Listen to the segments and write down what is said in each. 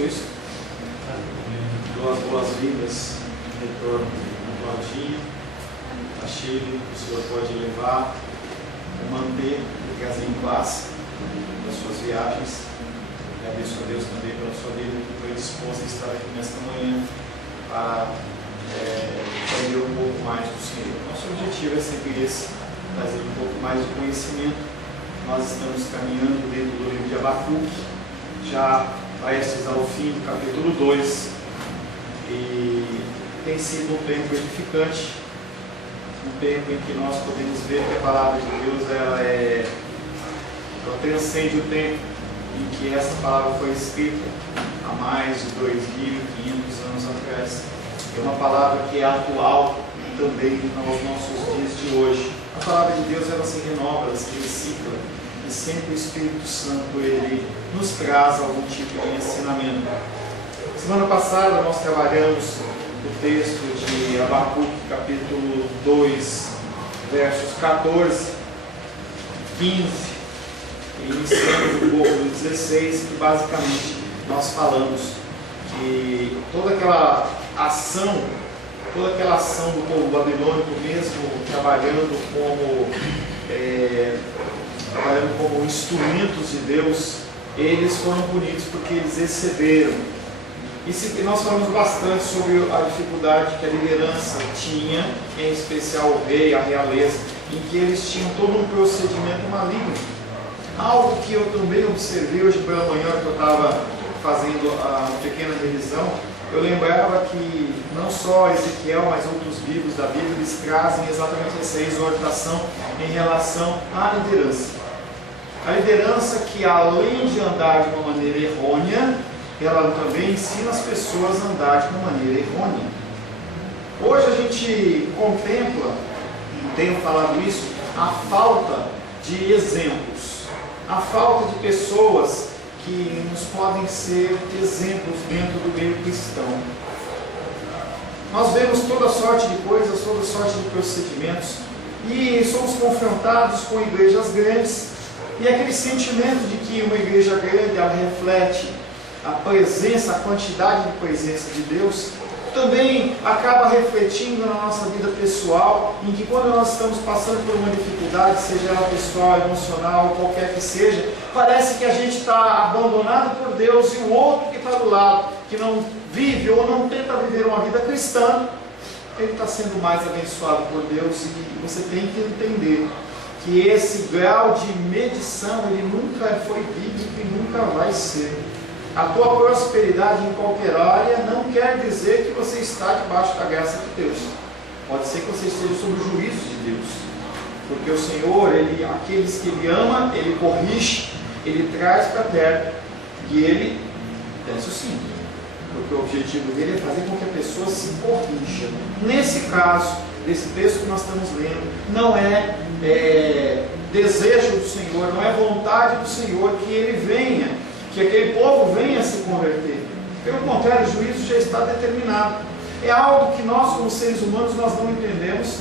Cristo. Dou as boas-vindas no retorno a Claudinha, a Chile, o Senhor pode levar ou manter o casinho em paz das suas viagens. E abençoe a Deus também pela sua vida, que foi disposta a estar aqui nesta manhã para aprender um pouco mais do Senhor. Nosso objetivo é sempre esse, trazer um pouco mais de conhecimento. Nós estamos caminhando dentro do livro de Abacuque, já prestes ao fim do capítulo 2, e tem sido um tempo edificante, um tempo em que nós podemos ver que a palavra de Deus ela transcende o tempo em que essa palavra foi escrita há mais de 2.500 anos atrás. É uma palavra que é atual também nos nossos dias de hoje. A palavra de Deus ela se renova, ela se recicla, e sempre o Espírito Santo ele nos traz algum tipo de ensinamento. Semana passada nós trabalhamos o texto de Abacuque, capítulo 2, versos 14, 15, e iniciamos um pouco do 16, que basicamente nós falamos que toda aquela ação do povo babilônico, mesmo trabalhando como instrumentos de Deus, eles foram punidos porque eles excederam. E nós falamos bastante sobre a dificuldade que a liderança tinha, em especial o rei, a realeza, em que eles tinham todo um procedimento maligno. Algo que eu também observei hoje pela manhã, que eu estava fazendo uma pequena revisão, eu lembrava que não só Ezequiel, mas outros livros da Bíblia, eles trazem exatamente essa exortação em relação à liderança. A liderança que, além de andar de uma maneira errônea, ela também ensina as pessoas a andar de uma maneira errônea. Hoje a gente contempla, tenho falado isso, a falta de exemplos, a falta de pessoas que nos podem ser exemplos dentro do meio cristão. Nós vemos toda sorte de coisas, toda sorte de procedimentos, e somos confrontados com igrejas grandes, e aquele sentimento de que uma igreja grande ela reflete a presença, a quantidade de presença de Deus, também acaba refletindo na nossa vida pessoal, em que quando nós estamos passando por uma dificuldade, seja ela pessoal, emocional, qualquer que seja, parece que a gente está abandonado por Deus, e o outro que está do lado, que não vive ou não tenta viver uma vida cristã, ele está sendo mais abençoado por Deus. E você tem que entender que esse grau de medição, ele nunca foi bíblico e nunca vai ser. A tua prosperidade em qualquer área não quer dizer que você está debaixo da graça de Deus. Pode ser que você esteja sob o juízo de Deus, porque o Senhor, aqueles que Ele ama, Ele corrige, Ele traz para perto, e Ele desce o cinto, porque o objetivo dele é fazer com que a pessoa se corrija. Nesse caso, desse texto que nós estamos lendo, não é desejo do Senhor, não é vontade do Senhor que Ele venha, que aquele povo venha a se converter. Pelo contrário, o juízo já está determinado. É algo que nós, como seres humanos, nós não entendemos.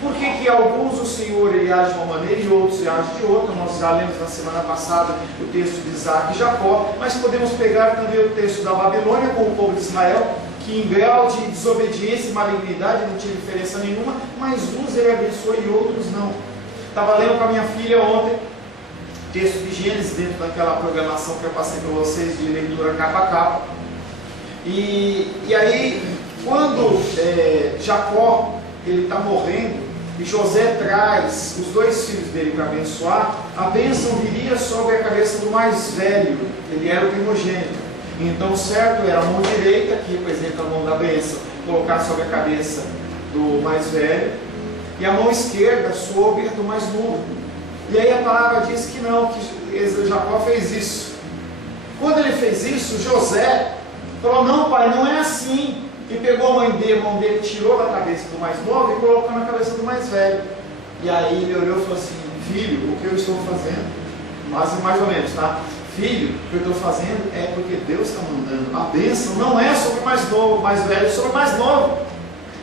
Por que alguns o Senhor ele age de uma maneira e outros agem de outra? Nós já lemos na semana passada o texto de Isaac e Jacó, mas podemos pegar também o texto da Babilônia com o povo de Israel, que em grau de desobediência e malignidade não tinha diferença nenhuma, mas uns ele abençoou e outros não. Estava lendo com a minha filha ontem texto de Gênesis, dentro daquela programação que eu passei para vocês de leitura capa a capa. E aí, quando Jacó ele está morrendo, e José traz os dois filhos dele para abençoar, a bênção viria sobre a cabeça do mais velho, ele era o primogênito. Então, certo era a mão direita, que representa a mão da bênção, colocar sobre a cabeça do mais velho, e a mão esquerda sobre a do mais novo. E aí a palavra diz que não, que Jacó fez isso. Quando ele fez isso, José falou: não, pai, não é assim. E pegou a mão dele, tirou da cabeça do mais novo e colocou na cabeça do mais velho. E aí ele olhou e falou assim: filho, o que eu estou fazendo? Mais ou menos, tá? Filho, o que eu estou fazendo é porque Deus está mandando. A bênção não é sobre o mais novo, mais velho, é sobre o mais novo.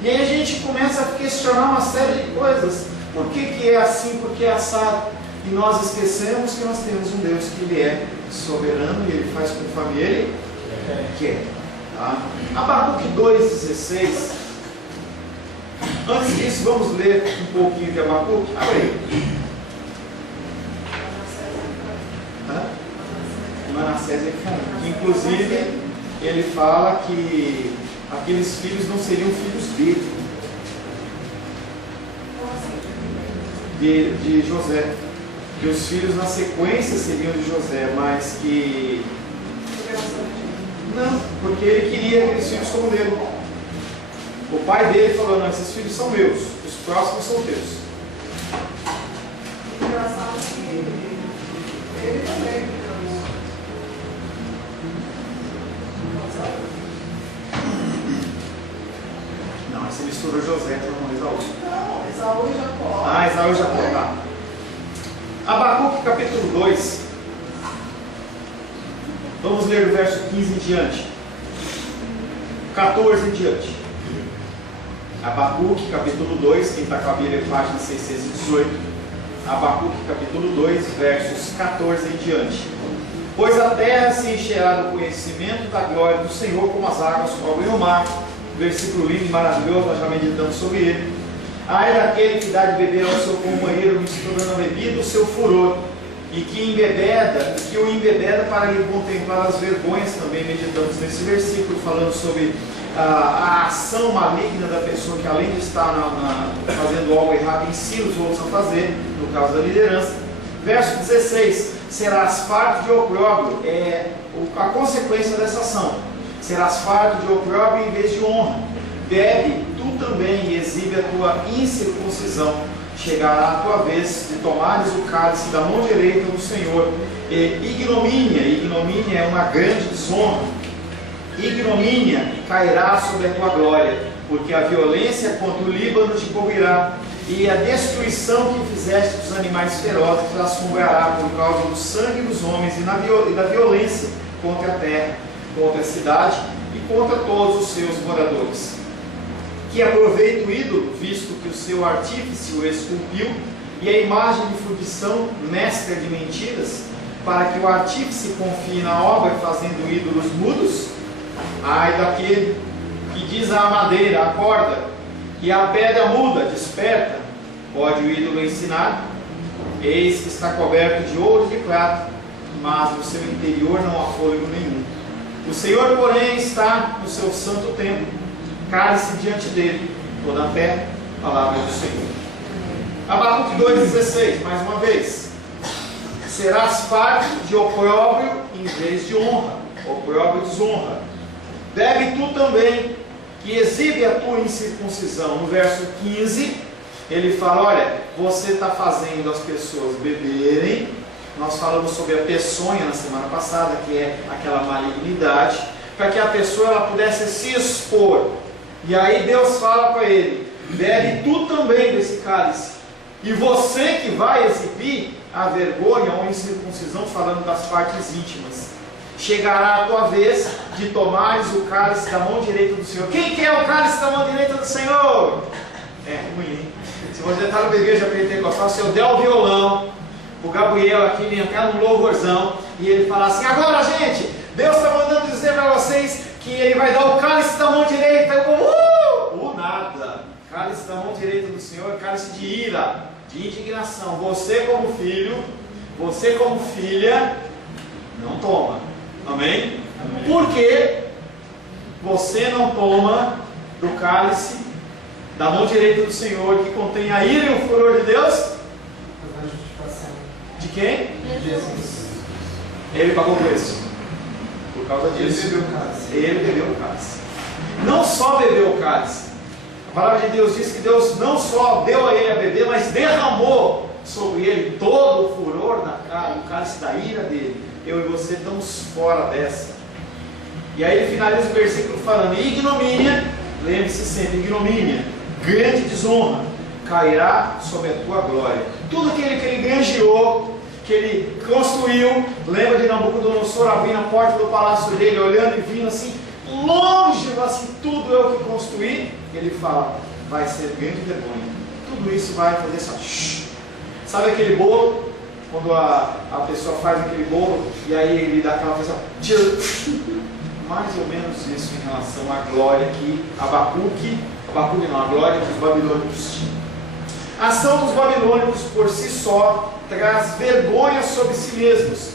E aí a gente começa a questionar uma série de coisas. Por que é assim? Por que é assado? E nós esquecemos que nós temos um Deus que Ele é soberano e Ele faz conforme Ele Quer. Tá? Abacuque 2,16. Antes disso, vamos ler um pouquinho de Abacuque. Abre aí. Manassés e Efraim. Inclusive, ele fala que aqueles filhos não seriam filhos dele, de José. Que os filhos na sequência seriam de José, mas que... Não, porque ele queria aqueles filhos como dele. O pai dele falou, não, esses filhos são meus, os próximos são teus. Engraçado que ele também. Não, você misturou José com Esaú. Não, Esaú e Jacó. Ah, Esaú e Jacó, tá. Abacuque capítulo 2. Vamos ler o verso 15 em diante. 14 em diante. Abacuque capítulo 2, quem está com a Bíblia, página 618. Abacuque capítulo 2, versos 14 em diante. Pois a terra se encherá do conhecimento da glória do Senhor, como as águas cobrem o mar. Versículo lindo e maravilhoso, nós já meditamos sobre ele. Ai daquele que dá de beber ao seu companheiro, misturando a bebida o seu furor, e que o embebeda para lhe contemplar as vergonhas. Também meditamos nesse versículo, falando sobre a ação maligna da pessoa que, além de estar fazendo algo errado, ensina os outros a fazer, no caso da liderança. Verso 16: serás farto de opróbrio, é a consequência dessa ação. Serás farto de opróbrio em vez de honra. Bebe tu também e exibe a tua incircuncisão. Chegará a tua vez de tomares o cálice da mão direita do Senhor. Ignomínia é uma grande desonra. Ignomínia cairá sobre a tua glória, porque a violência contra o Líbano te cobrirá, e a destruição que fizeste dos animais ferozes te assombrará por causa do sangue dos homens e da violência contra a terra, contra a cidade e contra todos os seus moradores. Que aproveita o ídolo, visto que o seu artífice o esculpiu, e a imagem de fundição, mestra de mentiras, para que o artífice confie na obra, fazendo ídolos mudos? Ai daquele que diz à madeira, acorda, e à pedra muda, desperta. Pode o ídolo ensinar? Eis que está coberto de ouro e de prata, mas no seu interior não há fôlego nenhum. O Senhor, porém, está no seu santo templo, cale-se diante dele toda a terra, palavra do Senhor. Abacuque 2,16, mais uma vez. Serás farto de opróbrio em vez de honra. Opróbrio e desonra. Bebe tu também, que exibe a tua incircuncisão. No verso 15, ele fala, olha, você está fazendo as pessoas beberem. Nós falamos sobre a peçonha na semana passada, que é aquela malignidade, para que a pessoa ela pudesse se expor. E aí Deus fala para ele, bebe tu também desse cálice, e você que vai exibir a vergonha ou a incircuncisão, falando das partes íntimas, chegará a tua vez de tomares o cálice da mão direita do Senhor. Quem quer o cálice da mão direita do Senhor? É ruim, hein? Se você está numa igreja pentecostal, se eu der o violão, o Gabriel aqui vem até num louvorzão, e ele fala assim, agora gente, Deus está mandando dizer para vocês que ele vai dar o cálice da mão direita. Nada. Cálice da mão direita do Senhor, cálice de ira, de indignação. Você como filho, você como filha, não toma. Amém? Amém. Por que você não toma do cálice da mão direita do Senhor, que contém a ira e o furor de Deus? De quem? De Jesus. Ele pagou o preço. Por causa disso. Ele bebeu o cálice. Não só bebeu o cálice. A palavra de Deus diz que Deus não só deu a ele a beber, mas derramou sobre ele todo o furor do cálice da ira dele. Eu e você estamos fora dessa. E aí ele finaliza o versículo falando, ignomínia, lembre-se sempre, ignomínia, grande desonra, cairá sobre a tua glória. Tudo aquilo que ele granjeou, que ele construiu, lembra de Nabucodonosor abrindo a porta do palácio dele, olhando e vindo assim, longe, assim, tudo eu que construí. Ele fala, vai ser grande vergonha. Tudo isso vai fazer assim, sabe aquele bolo? Quando a pessoa faz aquele bolo, e aí ele dá aquela pessoa, mais ou menos isso em relação à glória que Abacuque não, a glória que os babilônicos tinham. A ação dos babilônicos por si só traz vergonha sobre si mesmos.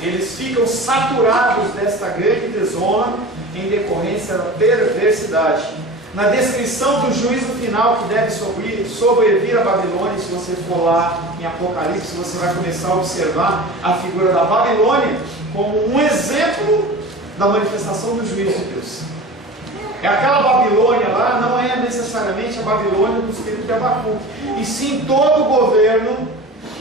Eles ficam saturados desta grande desonra em decorrência da perversidade. Na descrição do juízo final que deve sobrevir a Babilônia, se você for lá em Apocalipse, você vai começar a observar a figura da Babilônia como um exemplo da manifestação do juízo de Deus. É aquela Babilônia lá, não é necessariamente a Babilônia do espírito de Abacuque, e sim todo o governo,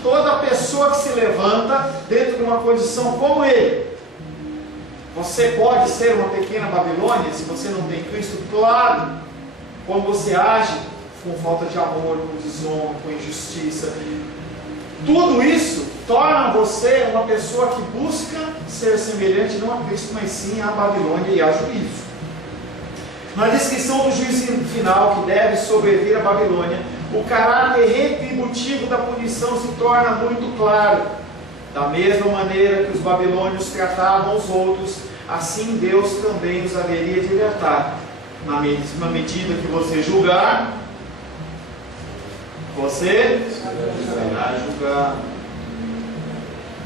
toda pessoa que se levanta dentro de uma condição como ele. Você pode ser uma pequena Babilônia se você não tem Cristo, claro, quando você age com falta de amor, com desonra, com injustiça. Tudo isso torna você uma pessoa que busca ser semelhante não a Cristo, mas sim a Babilônia e a juízo. Na descrição do juízo final que deve sobrevir a Babilônia, o caráter retributivo da punição se torna muito claro. Da mesma maneira que os babilônios tratavam os outros, assim Deus também os haveria de tratar. Na mesma medida que você julgar, você será julgado.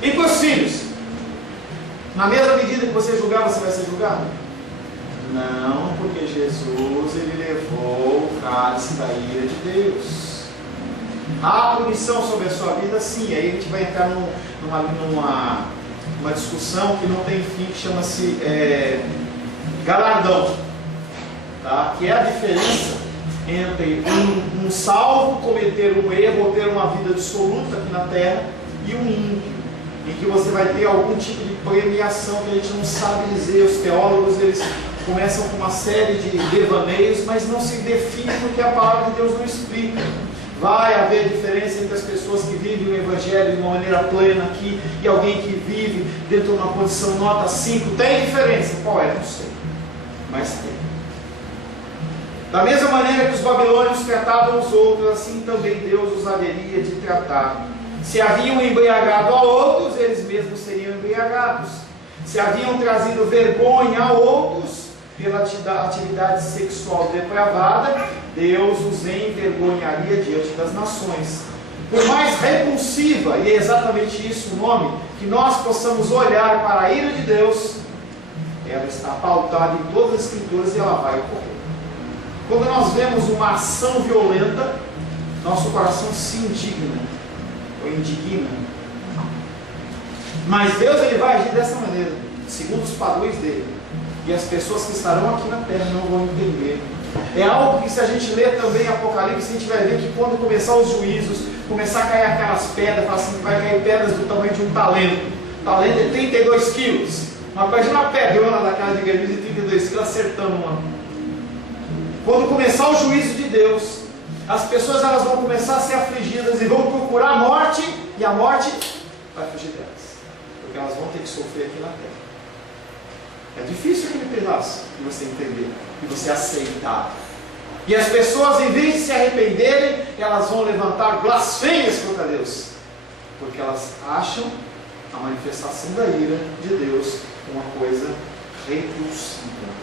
E para os filhos? Na mesma medida que você julgar, você vai ser julgado? Não, porque Jesus ele levou o cálice da ira de Deus. Há punição sobre a sua vida, sim. Aí a gente vai entrar numa discussão que não tem fim, que chama-se galardão, tá? Que é a diferença entre um salvo cometer um erro ou ter uma vida dissoluta aqui na terra e um ímpio, em que você vai ter algum tipo de premiação que a gente não sabe dizer. Os teólogos eles começam com uma série de devaneios, mas não se define porque a palavra de Deus não explica. Vai haver diferença entre as pessoas que vivem o Evangelho de uma maneira plena aqui e alguém que vive dentro de uma condição nota 5. Tem diferença? Qual é? Não sei. Mas tem. Da mesma maneira que os babilônios tratavam os outros, assim também Deus os haveria de tratar. Se haviam embriagado a outros, eles mesmos seriam embriagados. Se haviam trazido vergonha a outros pela atividade sexual depravada, Deus os envergonharia diante das nações. Por mais repulsiva, e é exatamente isso o nome, que nós possamos olhar para a ira de Deus, ela está pautada em todas as escrituras e ela vai ocorrer. Quando nós vemos uma ação violenta, nosso coração se indigna, ou indigna. Mas Deus ele vai agir dessa maneira, segundo os padrões dele. E as pessoas que estarão aqui na terra não vão entender. É algo que, se a gente ler também Apocalipse, a gente vai ver que quando começar os juízos, começar a cair aquelas pedras, fala assim, vai cair pedras do tamanho de um talento. O talento é 32 quilos. Uma coisa de uma pedrona daquela de granizo de 32 quilos acertando uma. Quando começar o juízo de Deus, as pessoas elas vão começar a ser afligidas e vão procurar a morte, e a morte vai fugir delas, porque elas vão ter que sofrer aqui na terra. É difícil aquele pedaço de você entender, de você aceitar. E as pessoas, em vez de se arrependerem, elas vão levantar blasfêmias contra Deus, porque elas acham a manifestação da ira de Deus uma coisa repulsiva.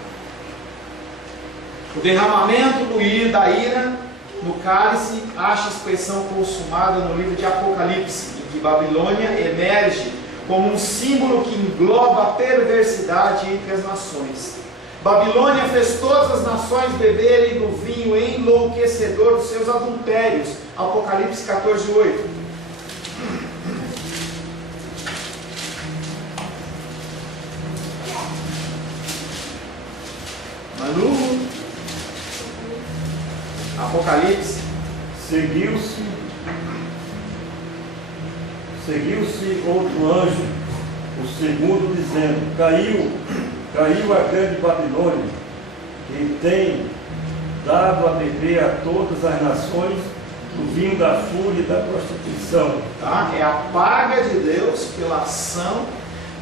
O derramamento da ira no cálice acha expressão consumada no livro de Apocalipse, em que Babilônia emerge como um símbolo que engloba a perversidade entre as nações. Babilônia fez todas as nações beberem do vinho enlouquecedor dos seus adultérios. Apocalipse 14:8. Manu, Apocalipse. Seguiu-se outro anjo, o segundo, dizendo: Caiu a grande Babilônia, que tem dado a beber a todas as nações o vinho da fúria e da prostituição. Tá? É a paga de Deus pela ação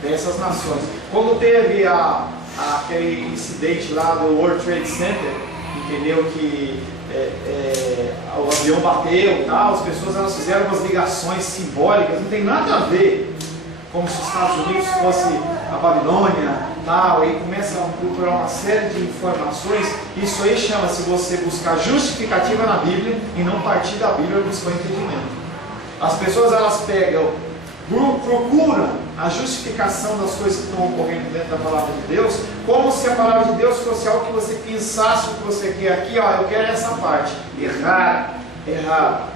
dessas nações. Quando teve aquele incidente lá do World Trade Center, entendeu que o avião bateu e tal, as pessoas elas fizeram umas ligações simbólicas, não tem nada a ver como se os Estados Unidos fosse a Babilônia, tal, e começa a procurar uma série de informações. Isso aí chama-se você buscar justificativa na Bíblia e não partir da Bíblia e buscar entendimento. As pessoas, elas pegam, procuram a justificação das coisas que estão ocorrendo dentro da palavra de Deus, como se a palavra de Deus fosse algo que você pensasse o que você quer aqui, ó, eu quero essa parte. Errado.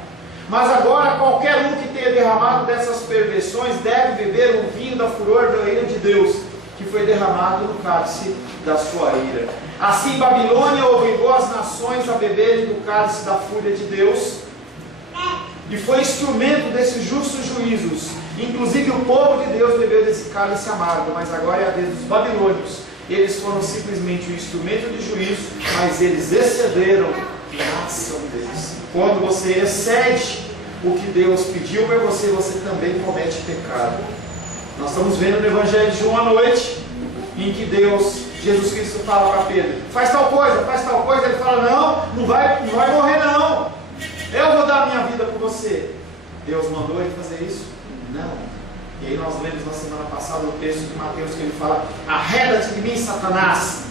Mas agora qualquer um que tenha derramado dessas perversões deve beber o vinho da furor da ira de Deus, que foi derramado no cálice da sua ira. Assim Babilônia obrigou as nações a beberem do cálice da fúria de Deus, e foi instrumento desses justos juízos. Inclusive o povo de Deus bebeu desse cálice amargo, mas agora é a vez dos babilônios. Eles foram simplesmente um instrumento de juízo, mas eles excederam na ação deles. Quando você excede o que Deus pediu para você, você também comete pecado. Nós estamos vendo no Evangelho de João à noite, em que Jesus Cristo fala para Pedro, faz tal coisa, ele fala, não vai morrer não, eu vou dar a minha vida por você. Deus mandou ele fazer isso? Não. E aí nós lemos na semana passada o texto de Mateus que ele fala, arreda-te de mim, Satanás.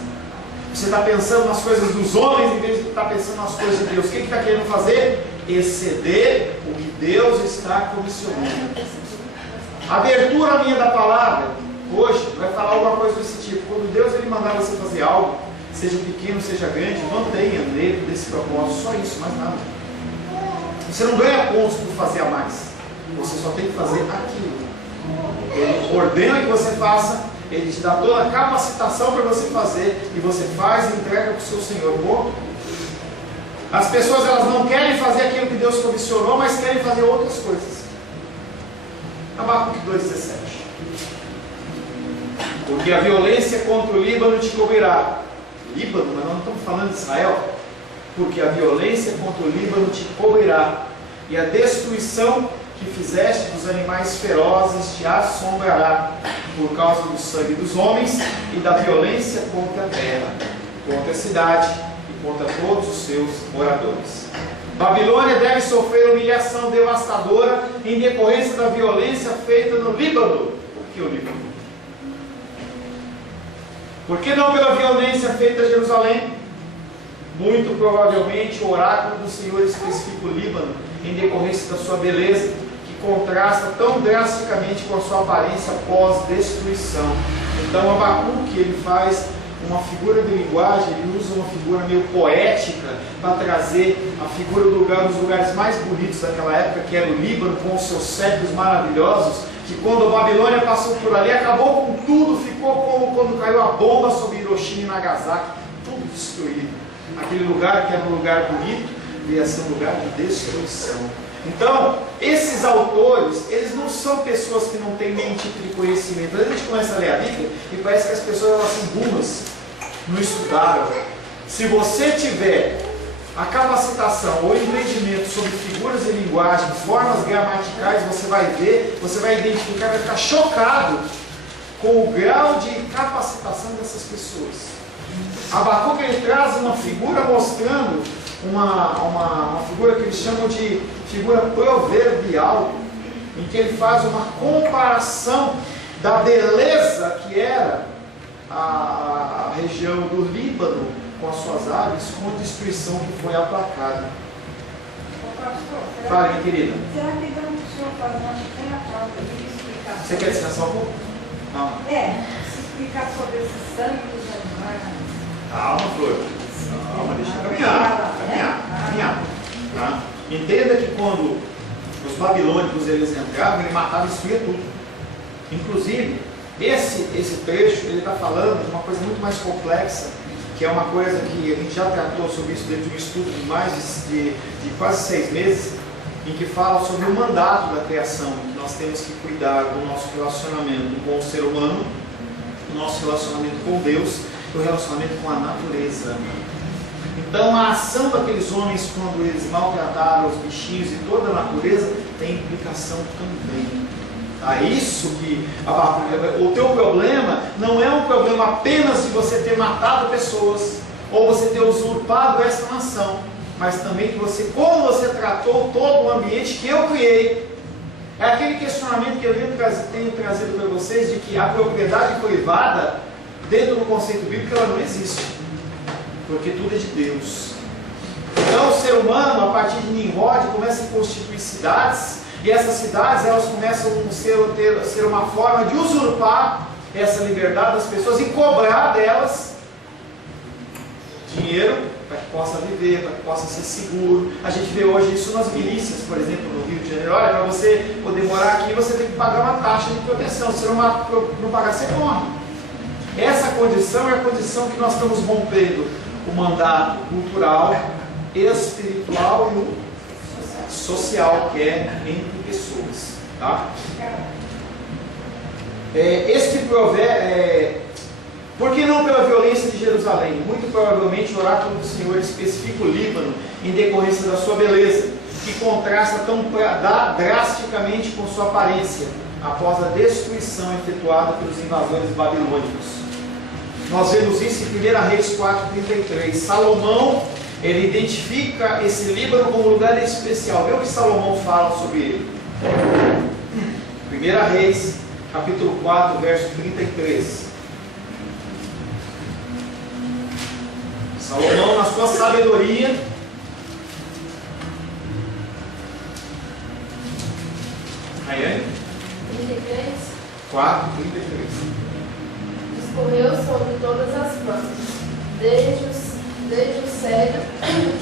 Você está pensando nas coisas dos homens em vez de estar pensando nas coisas de Deus. O que está querendo fazer? Exceder o que Deus está comissionando. A abertura minha da palavra hoje vai falar alguma coisa desse tipo. Quando Deus ele mandar você fazer algo, seja pequeno, seja grande, mantenha dentro desse propósito, só isso, mais nada. Você não ganha pontos por fazer a mais, você só tem que fazer aquilo. Ele ordena que você faça, ele te dá toda a capacitação para você fazer, e você faz e entrega para o seu Senhor. Bom? As pessoas, elas não querem fazer aquilo que Deus comissionou, mas querem fazer outras coisas. Abacuque 2,17. Porque a violência contra o Líbano te cobrirá. Líbano, mas nós não estamos falando de Israel. Porque a violência contra o Líbano te cobrirá, e a destruição que fizeste dos animais ferozes te assombrará, por causa do sangue dos homens e da violência contra a terra, contra a cidade e contra todos os seus moradores. Babilônia deve sofrer humilhação devastadora em decorrência da violência feita no Líbano. Por que o Líbano? Por que não pela violência feita em Jerusalém? Muito provavelmente o oráculo do Senhor especifica o Líbano em decorrência da sua beleza, que contrasta tão drasticamente com a sua aparência pós-destruição. Então Abacuque, ele faz uma figura de linguagem, ele usa uma figura meio poética para trazer a figura do lugar, dos lugares mais bonitos daquela época, que era o Líbano, com os seus séculos maravilhosos, que quando a Babilônia passou por ali, acabou com tudo, ficou como quando caiu a bomba sobre Hiroshima e Nagasaki, tudo destruído. Aquele lugar que era um lugar bonito, veio a ser um lugar de destruição. Então, esses autores, eles não são pessoas que não têm nenhum tipo de conhecimento. A gente começa a ler a Bíblia e parece que as pessoas, elas são burras, não estudaram. Se você tiver a capacitação ou entendimento sobre figuras de linguagem, formas gramaticais, você vai ver, você vai identificar, vai ficar chocado com o grau de capacitação dessas pessoas. Abacuque, ele traz uma figura mostrando uma figura que eles chamam de figura proverbial, em que ele faz uma comparação da beleza que era a região do Líbano com as suas aves, com a destruição que foi aplacada. Fale, minha querida. Será que então o senhor faz uma pequena pauta de explicar? Você quer descansar um pouco? Não. Se explicar sobre esse sangue dos animais. Calma, Flor. Calma, deixa eu caminhar. Tá? Entenda que quando os babilônicos eles entravam, ele matava e destruía tudo. Inclusive, esse trecho ele está falando de uma coisa muito mais complexa, que é uma coisa que a gente já tratou sobre isso dentro de um estudo de mais de quase 6 meses, em que fala sobre o mandato da criação, que nós temos que cuidar do nosso relacionamento com o ser humano, do nosso relacionamento com Deus, o relacionamento com a natureza. Então a ação daqueles homens quando eles maltrataram os bichinhos e toda a natureza tem implicação também. É isso que o teu problema não é um problema apenas de você ter matado pessoas ou você ter usurpado essa nação, mas também que você, como você tratou todo o ambiente que eu criei. É aquele questionamento que eu tenho trazido para vocês, de que a propriedade privada, dentro do conceito bíblico, ela não existe, porque tudo é de Deus. Então o ser humano, a partir de Nimrod, começa a constituir cidades, e essas cidades elas começam a ser uma forma de usurpar essa liberdade das pessoas e cobrar delas dinheiro para que possa viver, para que possa ser seguro. A gente vê hoje isso nas milícias, por exemplo, no Rio de Janeiro. Olha, para você poder morar aqui, você tem que pagar uma taxa de proteção. Se não pagar, você morre. Essa condição é a condição que nós estamos rompendo: o mandato cultural, espiritual e o social, que é entre pessoas. Tá? Este provérbio, por que não pela violência de Jerusalém? Muito provavelmente o oráculo do Senhor especifica o Líbano em decorrência da sua beleza, que contrasta tão drasticamente com sua aparência, após a destruição efetuada pelos invasores babilônicos. Nós vemos isso em 1 Reis 4,33. Salomão, ele identifica esse Líbano como um lugar especial. Vê o que Salomão fala sobre ele. 1 Reis, capítulo 4, verso 33. Salomão, na sua sabedoria, Raiane, 33. 4, 33. Discorreu sobre todas as plantas, desde o cedro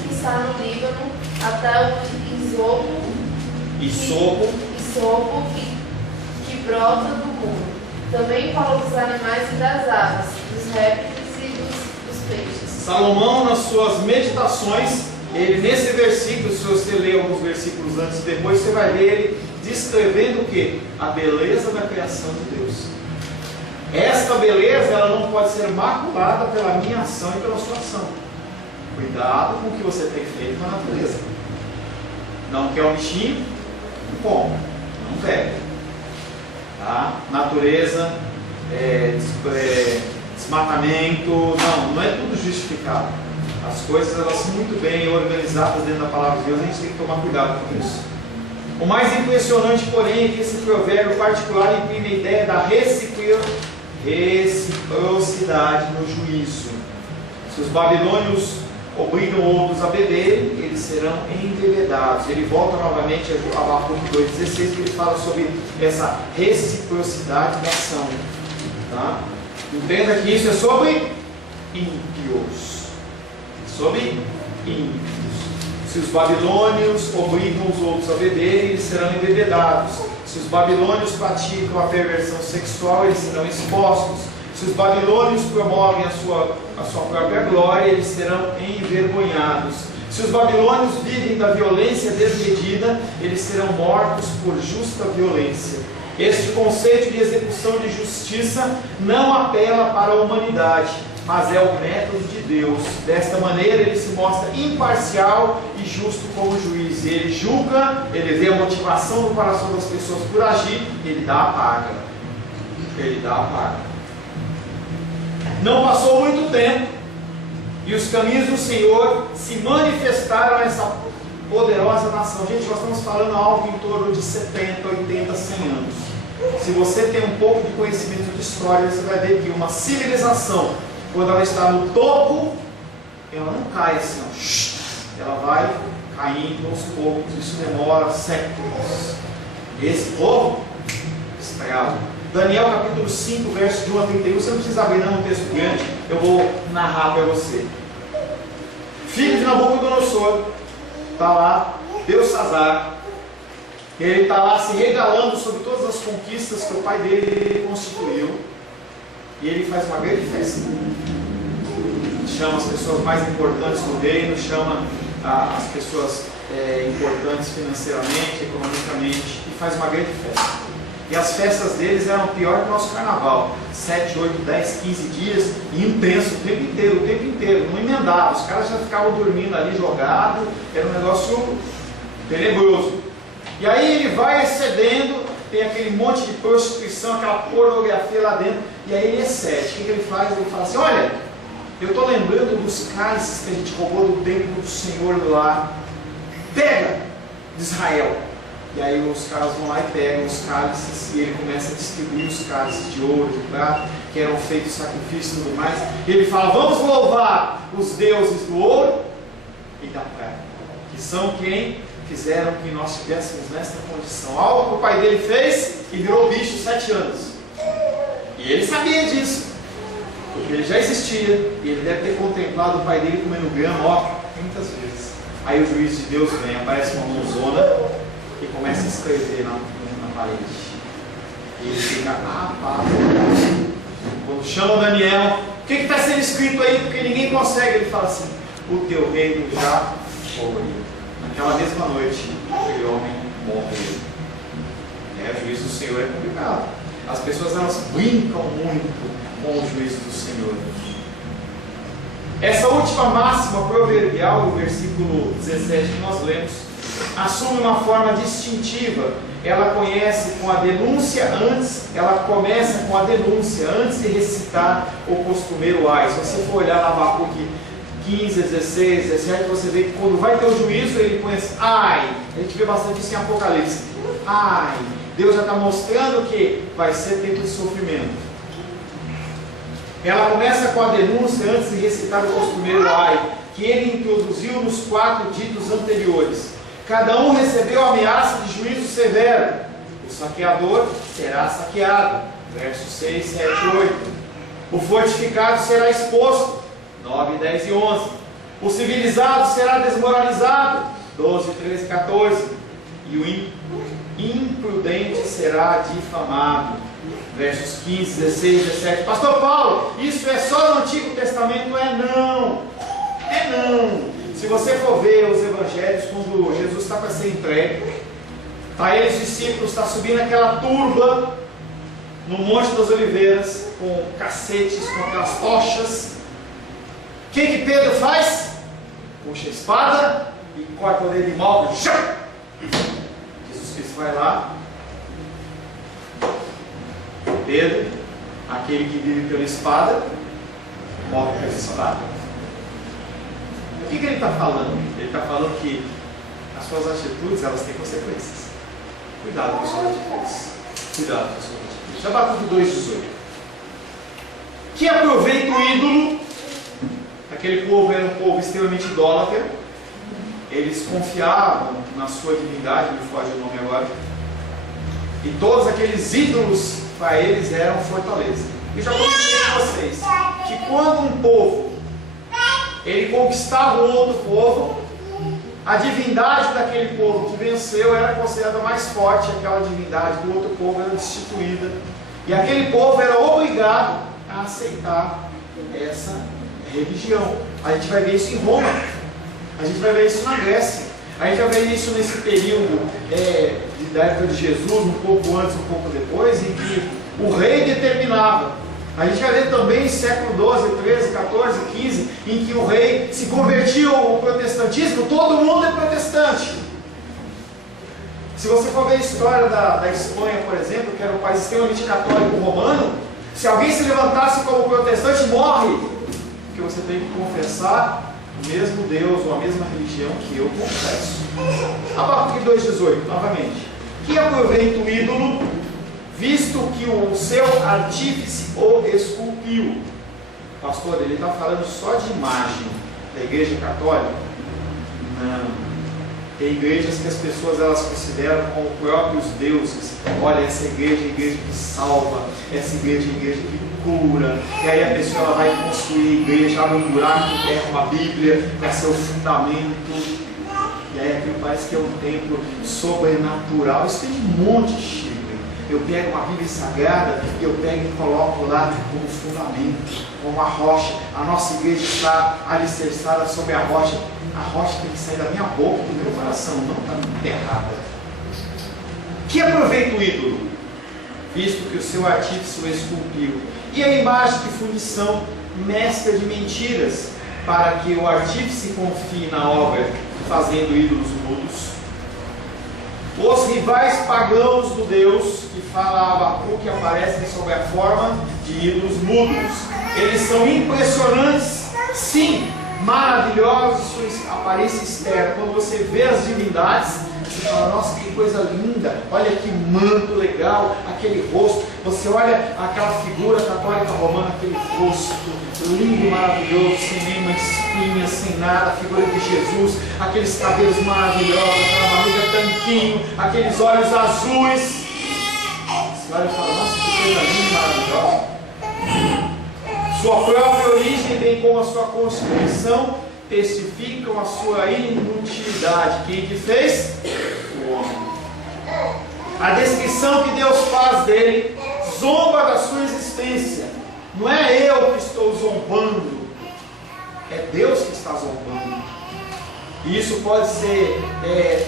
que está no Líbano até o isopo que brota do mundo. Também falou dos animais e das aves, dos répteis e dos peixes. Salomão, nas suas meditações, ele nesse versículo, se você ler alguns versículos antes e depois, você vai ver ele descrevendo o que? A beleza da criação de Deus. Esta beleza, ela não pode ser maculada pela minha ação e pela sua ação. Cuidado com o que você tem feito na natureza. Não quer um bichinho? Não come, não pega. Tá? Natureza, desmatamento, não é tudo justificado. As coisas, elas são muito bem organizadas dentro da palavra de Deus, a gente tem que tomar cuidado com isso. O mais impressionante, porém, é que esse provérbio particular imprime a ideia da reciprocidade no juízo. Se os babilônios obrigam outros a beber, eles serão embebedados. Ele volta novamente a Abacuque 2,16, que ele fala sobre essa reciprocidade da ação. Tá? Entenda que isso é sobre ímpios. Sobre ímpios. Se os babilônios obrigam os outros a beber, eles serão embebedados. Se os babilônios praticam a perversão sexual, eles serão expostos. Se os babilônios promovem a sua própria glória, eles serão envergonhados. Se os babilônios vivem da violência desmedida, eles serão mortos por justa violência. Este conceito de execução de justiça não apela para a humanidade, mas é o método de Deus. Desta maneira ele se mostra imparcial e justo como juiz. Ele julga, ele vê a motivação do coração das pessoas por agir, ele dá a paga. Ele dá a paga. Não passou muito tempo e os caminhos do Senhor se manifestaram nessa poderosa nação. Gente, nós estamos falando algo em torno de 70, 80, 100 anos. Se você tem um pouco de conhecimento de história, você vai ver que uma civilização, quando ela está no topo, ela não cai assim, ó. Ela vai caindo aos poucos. Isso demora séculos. Esse povo, escravo. Daniel capítulo 5, verso de 1 a 31. Você não precisa abrir não um texto grande, eu vou narrar para você. Filho de Nabucodonosor, está lá, Belsazar. Ele está lá se regalando sobre todas as conquistas que o pai dele constituiu. E ele faz uma grande festa. Chama as pessoas mais importantes do reino, chama as pessoas importantes financeiramente, economicamente, e faz uma grande festa. E as festas deles eram pior que o nosso carnaval. 7, 8, 10, 15 dias, intenso o tempo inteiro, não emendava. Os caras já ficavam dormindo ali jogado, era um negócio tenebroso. E aí ele vai excedendo, tem aquele monte de prostituição, aquela pornografia lá dentro, e aí ele excede. O que ele faz? Ele fala assim: olha, eu estou lembrando dos cálices que a gente roubou do templo do Senhor lá. Pega de Israel. E aí os caras vão lá e pegam os cálices e ele começa a distribuir os cálices de ouro, de prata, que eram feitos sacrifícios e tudo mais. E ele fala: vamos louvar os deuses do ouro e da prata, que são quem fizeram que nós estivéssemos nesta condição. Algo que o pai dele fez e virou bicho 7 anos. E ele sabia disso, porque ele já existia, e ele deve ter contemplado o pai dele comendo grama, muitas vezes. Aí o juiz de Deus vem, aparece uma mãozona e começa a escrever na parede. E ele fica apavorável. Quando chama Daniel: o que está sendo escrito aí? Porque ninguém consegue. Ele fala assim: o teu reino já foi. Naquela mesma noite, aquele homem morreu. O juízo do Senhor é complicado. As pessoas, elas brincam muito com o juízo do Senhor. Essa última máxima proverbial, do versículo 17 que nós lemos, assume uma forma distintiva. Ela começa com a denúncia antes de recitar o costumeiro ai. Se você for olhar na Abacuque 15, 16, 17, você vê que quando vai ter o juízo, ele põe assim: ai. A gente vê bastante isso em Apocalipse. Ai. Deus já está mostrando que vai ser tempo de sofrimento. Ela começa com a denúncia antes de recitar o costumeiro ai, que ele introduziu nos 4 ditos anteriores. Cada um recebeu a ameaça de juízo severo. O saqueador será saqueado. Versos 6, 7 e 8. O fortificado será exposto. 9, 10 e 11. O civilizado será desmoralizado. 12, 13 e 14. E o imprudente será difamado. Versos 15, 16, 17. Pastor Paulo, isso é só no Antigo Testamento? Não. Se você for ver os evangelhos, quando Jesus está para ser entregue, está ele, os discípulos, está subindo aquela turba no Monte das Oliveiras, com cacetes, com aquelas tochas. O que Pedro faz? Puxa a espada e corta o dedo de mal. Jesus Cristo vai lá. Pedro, aquele que vive pela espada, morre pela espada. O que ele está falando? Ele está falando que as suas atitudes, elas têm consequências. Cuidado com as suas atitudes. Abacuque 2,18. Que aproveita o ídolo. Aquele povo era um povo extremamente idólatra. Eles confiavam na sua divindade, me foge o nome agora. E todos aqueles ídolos para eles eram fortaleza. Eu já comentei com vocês que quando um povo ele conquistava um outro povo, a divindade daquele povo que venceu era considerada mais forte, aquela divindade do outro povo era destituída. E aquele povo era obrigado a aceitar essa religião. A gente vai ver isso em Roma, a gente vai ver isso na Grécia, a gente vai ver isso nesse período da época de Jesus, um pouco antes, um pouco depois, em que o rei determinava. A gente vai ver também em século 12, 13, 14, 15, em que o rei se convertiu ao protestantismo, todo mundo é protestante. Se você for ver a história da Espanha, por exemplo, que era um país extremamente católico romano, se alguém se levantasse como protestante, morre, porque você tem que confessar o mesmo Deus ou a mesma religião que eu confesso. Abacuque 2,18, novamente. Que aproveita o ídolo, visto que o seu artífice o esculpiu. Pastor, ele está falando só de imagem da igreja católica? Não. Tem igrejas que as pessoas elas consideram como próprios deuses. Olha, essa igreja é a igreja que salva, essa igreja é a igreja que cura. E aí a pessoa ela vai construir a igreja, abre um buraco, pega uma Bíblia para ser o fundamento. E aí aquilo parece que é um templo sobrenatural. Isso tem um monte de chifre. Eu pego uma Bíblia Sagrada e eu pego e coloco lá como fundamento, como a rocha. A nossa igreja está alicerçada sobre a rocha. A rocha tem que sair da minha boca, do meu coração, não está enterrada. Que aproveita o ídolo, visto que o seu artífice o esculpiu. E a imagem de fundição, mestra de mentiras, para que o artífice confie na obra, fazendo ídolos mudos. Os rivais pagãos do Deus, que fala Abacuque, aparecem sob a forma de ídolos mudos. Eles são impressionantes, sim, maravilhosos, sua aparência externa. Quando você vê as divindades, Você fala, nossa, que coisa linda, olha que manto legal, aquele rosto. Você olha aquela figura católica romana, aquele rosto lindo, maravilhoso, sem nenhuma espinha, sem nada, a figura de Jesus, aqueles cabelos maravilhosos, aquela barriga tanquinho, aqueles olhos azuis. Você olha e fala, nossa, que coisa linda e maravilhosa. Sua própria origem, bem como a sua constituição, testificam a sua inutilidade. Quem que fez? O homem. A descrição que Deus faz dele zomba da sua existência. Não é eu que estou zombando, é Deus que está zombando. E isso pode ser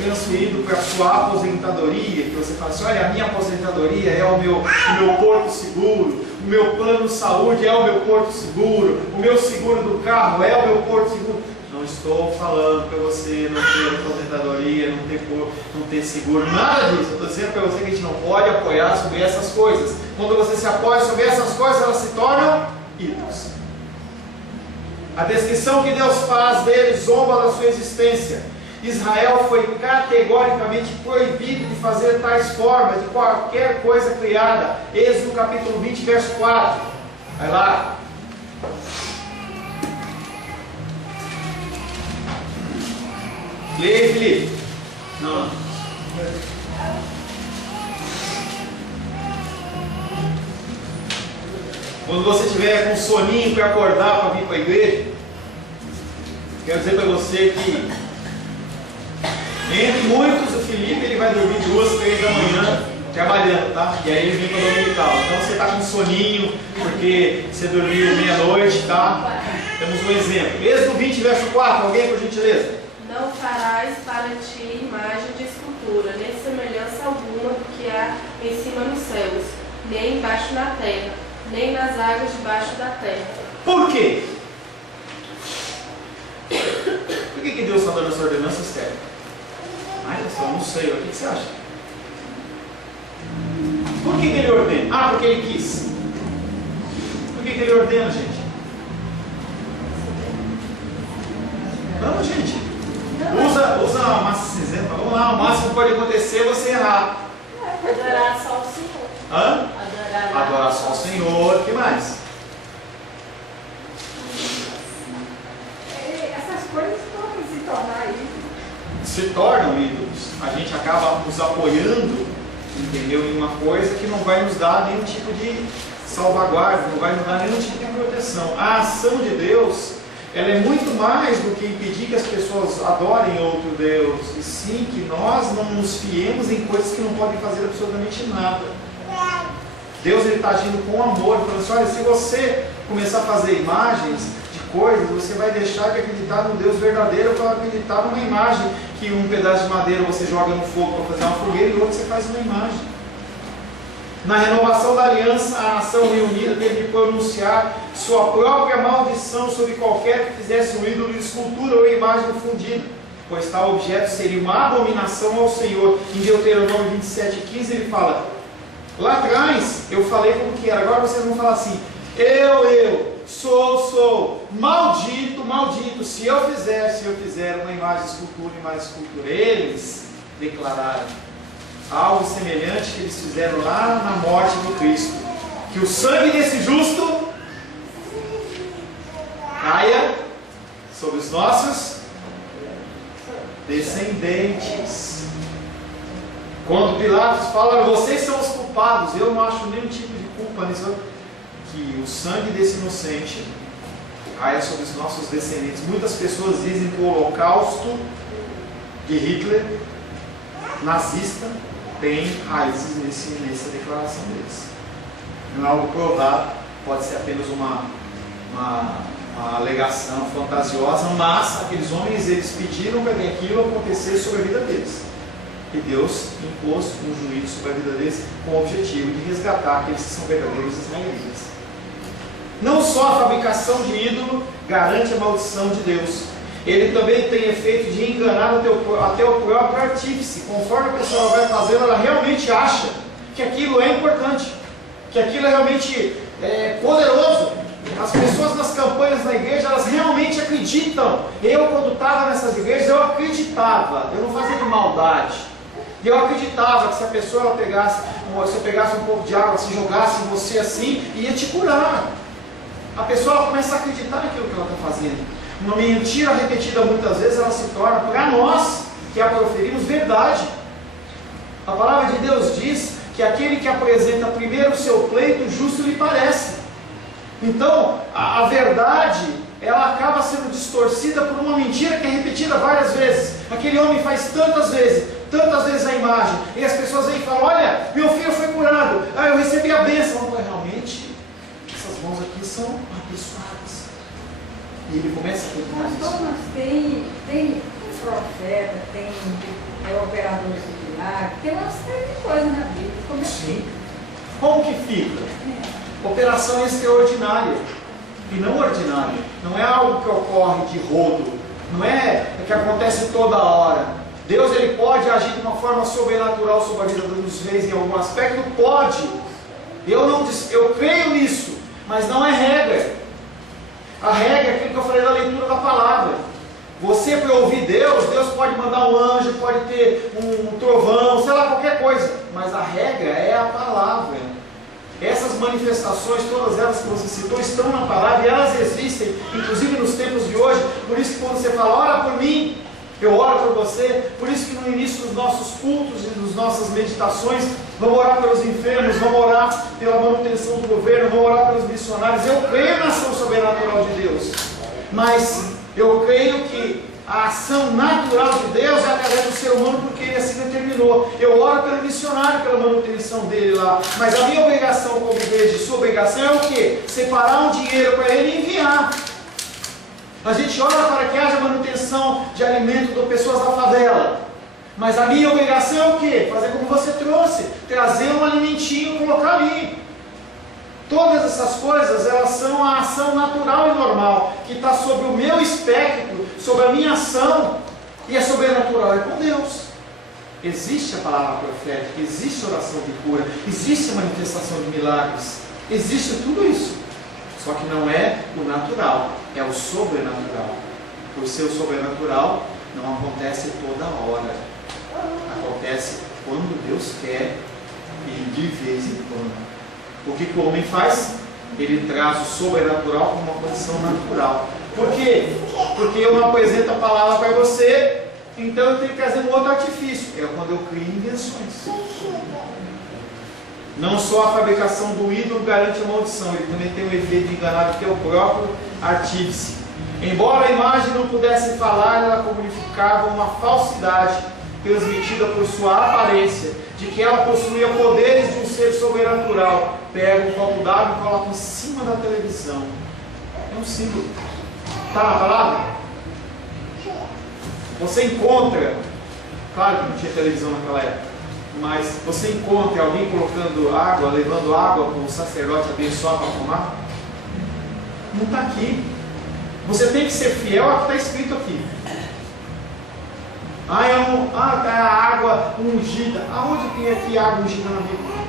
transferido para a sua aposentadoria, que você fala assim, olha, a minha aposentadoria é o meu porto seguro, o meu plano de saúde é o meu porto seguro, o meu seguro do carro é o meu porto seguro. Não estou falando para você não ter aposentadoria, não ter seguro, nada disso. Eu estou dizendo para você que a gente não pode apoiar sobre essas coisas. Quando você se apoia sobre essas coisas, elas se tornam ídolos. A descrição que Deus faz dele zomba da sua existência. Israel foi categoricamente proibido de fazer tais formas de qualquer coisa criada. Êxodo capítulo 20, verso 4. Vai lá. Leia, Felipe. Não. Quando você estiver com soninho para acordar para vir para a igreja, quero dizer para você que entre muitos o Felipe ele vai dormir 2, 3 da manhã trabalhando, tá? E aí ele vem para o dominical. Então você está com soninho porque você dormiu meia-noite, tá? Temos um exemplo. Êxodo 20, verso 4. Alguém, por gentileza? Não farás para ti imagem de escultura, nem semelhança alguma do que há em cima nos céus, nem embaixo na terra, nem nas águas debaixo da terra. Por quê? Por que Deus está dando essa ordenança, Esther? Ai, pessoal, não sei. O que você acha? Por que Ele ordena? Ah, porque Ele quis. Por que Ele ordena, gente? Vamos, gente. Usa uma massa cinzenta. Vamos lá, o máximo que pode acontecer é você errar. Adorar só o Senhor. Hã? Adorar só o Senhor. O que mais? Essas coisas podem se tornar ídolos. Se tornam ídolos. A gente acaba nos apoiando, entendeu, em uma coisa que não vai nos dar nenhum tipo de salvaguarda, não vai nos dar nenhum tipo de proteção. A ação de Deus, ela é muito mais do que impedir que as pessoas adorem outro Deus, e sim que nós não nos fiemos em coisas que não podem fazer absolutamente nada. Deus está agindo com amor, falando assim, olha, se você começar a fazer imagens de coisas, você vai deixar de acreditar no Deus verdadeiro para acreditar numa imagem que um pedaço de madeira você joga no fogo para fazer uma fogueira e outro você faz uma imagem. Na renovação da aliança, a nação reunida teve de pronunciar sua própria maldição sobre qualquer que fizesse um ídolo de escultura ou imagem fundida, pois tal objeto seria uma abominação ao Senhor. Em Deuteronômio 27:15 ele fala, lá atrás eu falei como que era, agora vocês vão falar assim, sou, maldito, se eu fizer uma imagem de escultura, eles declararam algo semelhante que eles fizeram lá na morte de Cristo, que o sangue desse justo caia sobre os nossos descendentes. Quando Pilatos fala, vocês são os culpados, eu não acho nenhum tipo de culpa nisso, que o sangue desse inocente caia sobre os nossos descendentes. Muitas pessoas dizem que o holocausto de Hitler, nazista, tem raízes nessa declaração deles. Não é algo provado, pode ser apenas uma alegação fantasiosa, mas aqueles homens eles pediram para que aquilo acontecesse sobre a vida deles. E Deus impôs um juízo sobre a vida deles com o objetivo de resgatar aqueles que são verdadeiros israelitas. Não só a fabricação de ídolo garante a maldição de Deus, ele também tem efeito de enganar até o próprio artífice. Conforme a pessoa vai fazendo, ela realmente acha que aquilo é importante, que aquilo é realmente poderoso. As pessoas nas campanhas da igreja, elas realmente acreditam. Eu, quando estava nessas igrejas, eu acreditava, eu não fazia de maldade. E eu acreditava que se a pessoa ela pegasse, você pegasse um pouco de água, se jogasse em você assim, ia te curar. A pessoa ela começa a acreditar naquilo que ela está fazendo. Uma mentira repetida muitas vezes, ela se torna, para nós que a proferimos, verdade. A palavra de Deus diz que aquele que apresenta primeiro o seu pleito, justo lhe parece. Então, a verdade, ela acaba sendo distorcida por uma mentira que é repetida várias vezes. Aquele homem faz tantas vezes a imagem, e as pessoas vêm e falam: olha, meu filho foi curado, eu recebi a bênção. Realmente, essas mãos aqui são abençoadas. E ele começa a acreditar nisso. Tem profeta, tem operador de milagre, tem uma série de coisas na Bíblia. Sim. Como que fica? Operação extraordinária e não ordinária. Não é algo que ocorre de rodo, não é que acontece toda hora. Deus ele pode agir de uma forma sobrenatural sobre a vida dos reis em algum aspecto? Pode. Eu creio nisso, mas não é regra. A regra é aquilo que eu falei da leitura da palavra. Você, para ouvir Deus pode mandar um anjo, pode ter um trovão, sei lá, qualquer coisa. Mas a regra é a palavra. Essas manifestações, todas elas que você citou, estão na palavra e elas existem, inclusive nos tempos de hoje. Por isso que quando você fala, ora por mim, eu oro por você. Por isso que no início dos nossos cultos e das nossas meditações, vamos orar pelos enfermos, vamos orar pela manutenção do governo, vamos orar pelos missionários. Eu creio na ação sobrenatural de Deus, mas eu creio que a ação natural de Deus é através do ser humano, porque Ele assim determinou. Eu oro pelo missionário, pela manutenção dele lá, mas a minha obrigação como igreja, sua obrigação é o quê? Separar um dinheiro para ele e enviar. A gente ora para que haja manutenção de alimento de pessoas da favela, mas a minha obrigação é o quê? Fazer como você trouxe, trazer um alimentinho e colocar ali. Todas essas coisas, elas são a ação natural e normal, que está sobre o meu espectro, sobre a minha ação, e é sobrenatural, é com Deus. Existe a palavra profética, existe a oração de cura, existe a manifestação de milagres, existe tudo isso. Só que não é o natural, é o sobrenatural. Por ser o sobrenatural, não acontece toda hora. Acontece quando Deus quer e de vez em quando. O que o homem faz? Ele traz o sobrenatural como uma condição natural. Por quê? Porque eu não apresento a palavra para você, então eu tenho que trazer um outro artifício. É quando eu crio invenções. Não só a fabricação do ídolo garante a maldição, ele também tem o efeito de enganar que é o próprio artífice. Embora a imagem não pudesse falar, ela comunicava uma falsidade transmitida por sua aparência, de que ela possuía poderes de um ser sobrenatural. Pega um copo d'água e coloca em cima da televisão. É um símbolo. Está na palavra? Você encontra, claro que não tinha televisão naquela época, mas você encontra alguém colocando água, levando água para o sacerdote abençoar para tomar? Não está aqui. Você tem que ser fiel ao que está escrito aqui. Tá a água ungida. Aonde tem aqui água ungida na Bíblia?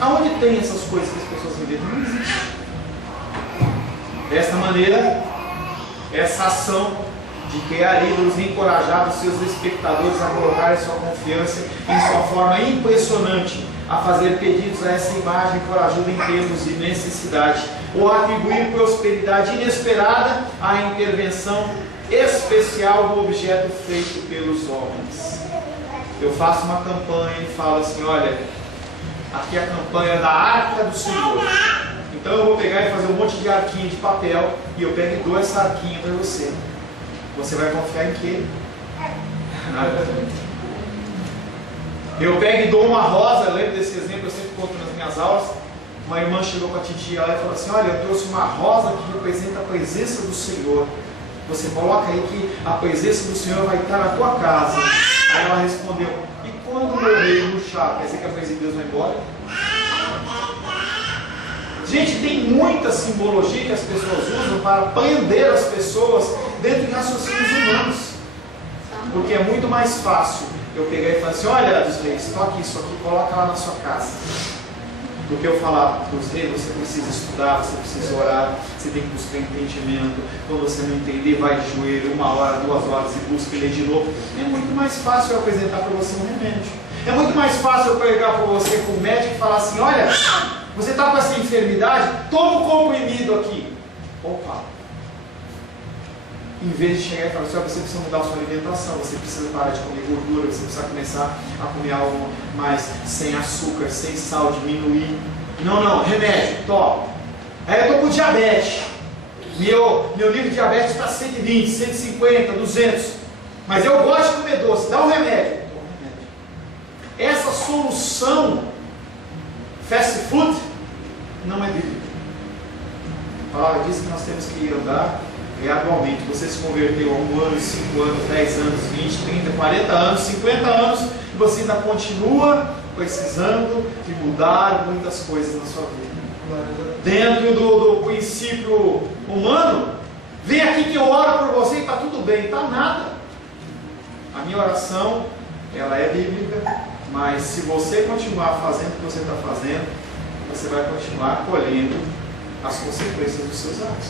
Aonde tem essas coisas que as pessoas inventam? Não existe. Desta maneira, essa ação de criar ídolos encorajava os seus espectadores a colocarem sua confiança em sua forma impressionante, a fazer pedidos a essa imagem por ajuda em tempos de necessidade, ou a atribuir prosperidade inesperada à intervenção especial do objeto feito pelos homens. Eu faço uma campanha e falo assim: olha, aqui é a campanha da Arca do Senhor. Então eu vou pegar e fazer um monte de arquinho de papel e eu pego e dou essa arquinha para você. Você vai confiar em quê? Eu pego e dou uma rosa. Eu lembro desse exemplo, eu sempre conto nas minhas aulas. Uma irmã chegou para a titia lá e falou assim: olha, eu trouxe uma rosa que representa a presença do Senhor. Você coloca aí que a presença do Senhor vai estar na tua casa. Aí ela respondeu: e quando morrer no chá, quer dizer que a presença de Deus vai embora? Gente, tem muita simbologia que as pessoas usam para prender as pessoas dentro de raciocínios humanos. Porque é muito mais fácil eu pegar e falar assim: olha, dos reis, toque isso aqui, coloca lá na sua casa. do que eu falar para você, você precisa estudar, você precisa orar, você tem que buscar entendimento. Quando você não entender, vai de joelho 1 hora, 2 horas e busca e lê de novo. É muito mais fácil eu apresentar para você um remédio. É muito mais fácil eu pregar para você com o médico e falar assim: olha, você está com essa enfermidade, toma um comprimido aqui. Opa! Em vez de chegar e falar assim: você precisa mudar a sua alimentação, você precisa parar de comer gordura, você precisa começar a comer algo mais sem açúcar, sem sal, diminuir. Não, remédio, toma. Aí eu estou com diabetes. Meu nível de diabetes está 120, 150, 200. Mas eu gosto de comer doce, dá um remédio. Essa solução fast food não é bíblica. A palavra diz que nós temos que andar gradualmente. Você se converteu há 1 ano, 5 anos, 10 anos, 20, 30, 40 anos, 50 anos, e você ainda continua precisando de mudar muitas coisas na sua vida. Dentro do princípio humano, vem aqui que eu oro por você e está tudo bem. Está nada. A minha oração, ela é bíblica, mas se você continuar fazendo o que você está fazendo, você vai continuar colhendo as consequências dos seus atos.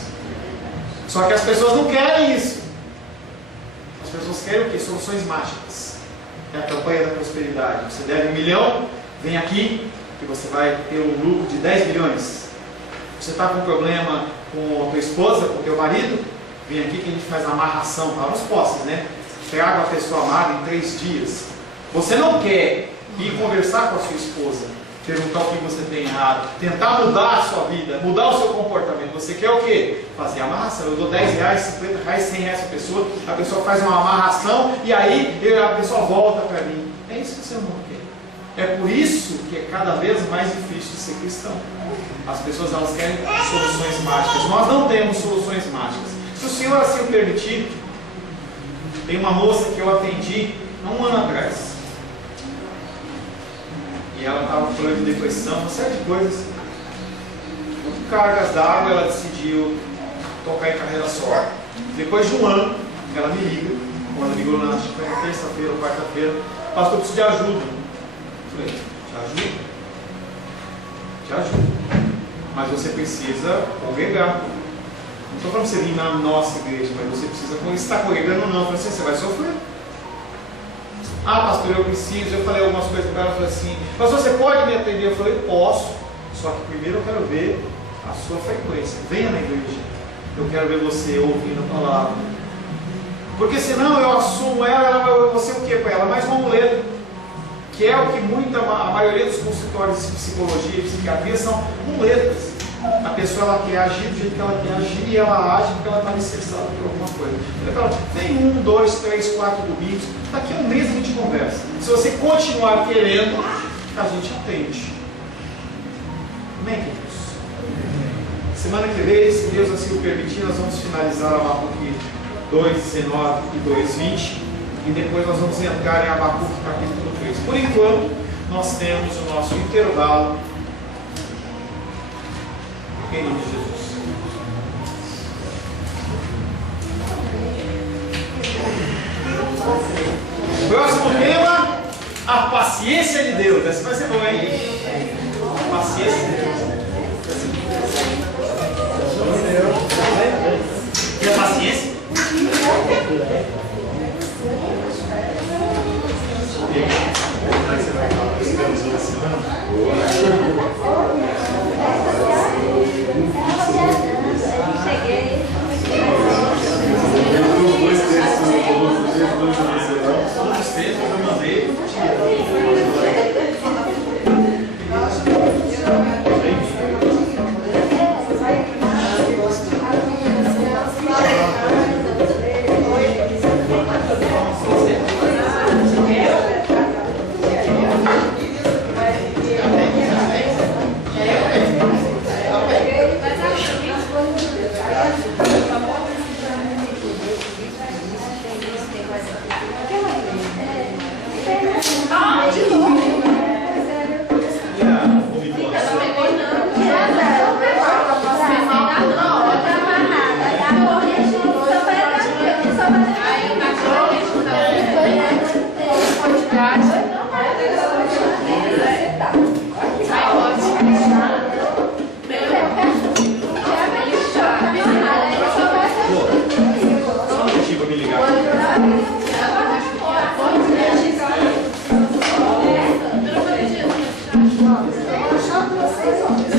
Só que as pessoas não querem isso. As pessoas querem o quê? Soluções mágicas. É a campanha da prosperidade. Você deve 1 milhão, vem aqui que você vai ter um lucro de 10 milhões. Você está com um problema com a tua esposa, com o teu marido, vem aqui que a gente faz a amarração para os posses, né? Traga a pessoa amada em 3 dias. Você não quer ir conversar com a sua esposa, perguntar o que você tem errado, tentar mudar a sua vida, mudar o seu comportamento. Você quer o quê? Fazer a amarração. Eu dou 10 reais, 50 reais, 100 reais para a pessoa faz uma amarração e aí a pessoa volta para mim. É isso que o Senhor não quer. É por isso que é cada vez mais difícil de ser cristão. As pessoas elas querem soluções mágicas. Nós não temos soluções mágicas. Se o Senhor assim o permitir, tem uma moça que eu atendi há 1 ano atrás. E ela estava com problema de depressão, uma série de coisas. Com cargas d'água, ela decidiu tocar em carreira solo. Depois de 1 ano, ela me liga. Quando ligou na terça-feira ou quarta-feira: pastor, eu preciso de ajuda. Eu falei: te ajuda? Te ajuda. Mas você precisa congregar. Não estou falando para você vir na nossa igreja, mas você precisa congregar. Se está congregando ou não, eu falei assim: você vai sofrer. Ah, pastor, eu preciso. Eu falei algumas coisas para ela. Eu falei assim: pastor, você pode me atender? Eu falei: posso. Só que primeiro eu quero ver a sua frequência. Venha na igreja. Eu quero ver você ouvindo a palavra. Porque senão eu assumo ela vai ser o que para ela? Mais um amuleto. Que é o que a maioria dos consultórios de psicologia e psiquiatria são muletas. A pessoa ela quer agir do jeito que ela quer agir e ela age porque ela está necessitada por alguma coisa. Eu falo: vem 1, 2, 3, 4 domingos, daqui a 1 mês a gente conversa. Se você continuar querendo, a gente atende. Amém, queridos? Semana que vem, se Deus assim o permitir, nós vamos finalizar Abacuque 2:19 e 2:20 e depois nós vamos entrar em Abacuque capítulo 3. Por enquanto, nós temos o nosso intervalo. Em nome de Jesus. Próximo tema: a paciência de Deus. Essa vai ser boa, hein? A paciência de Deus. Quer paciência? Como é que você vai falar com os teus hoje semana? Cheguei. Todos os textos eu mandei. De novo. mais ou menos.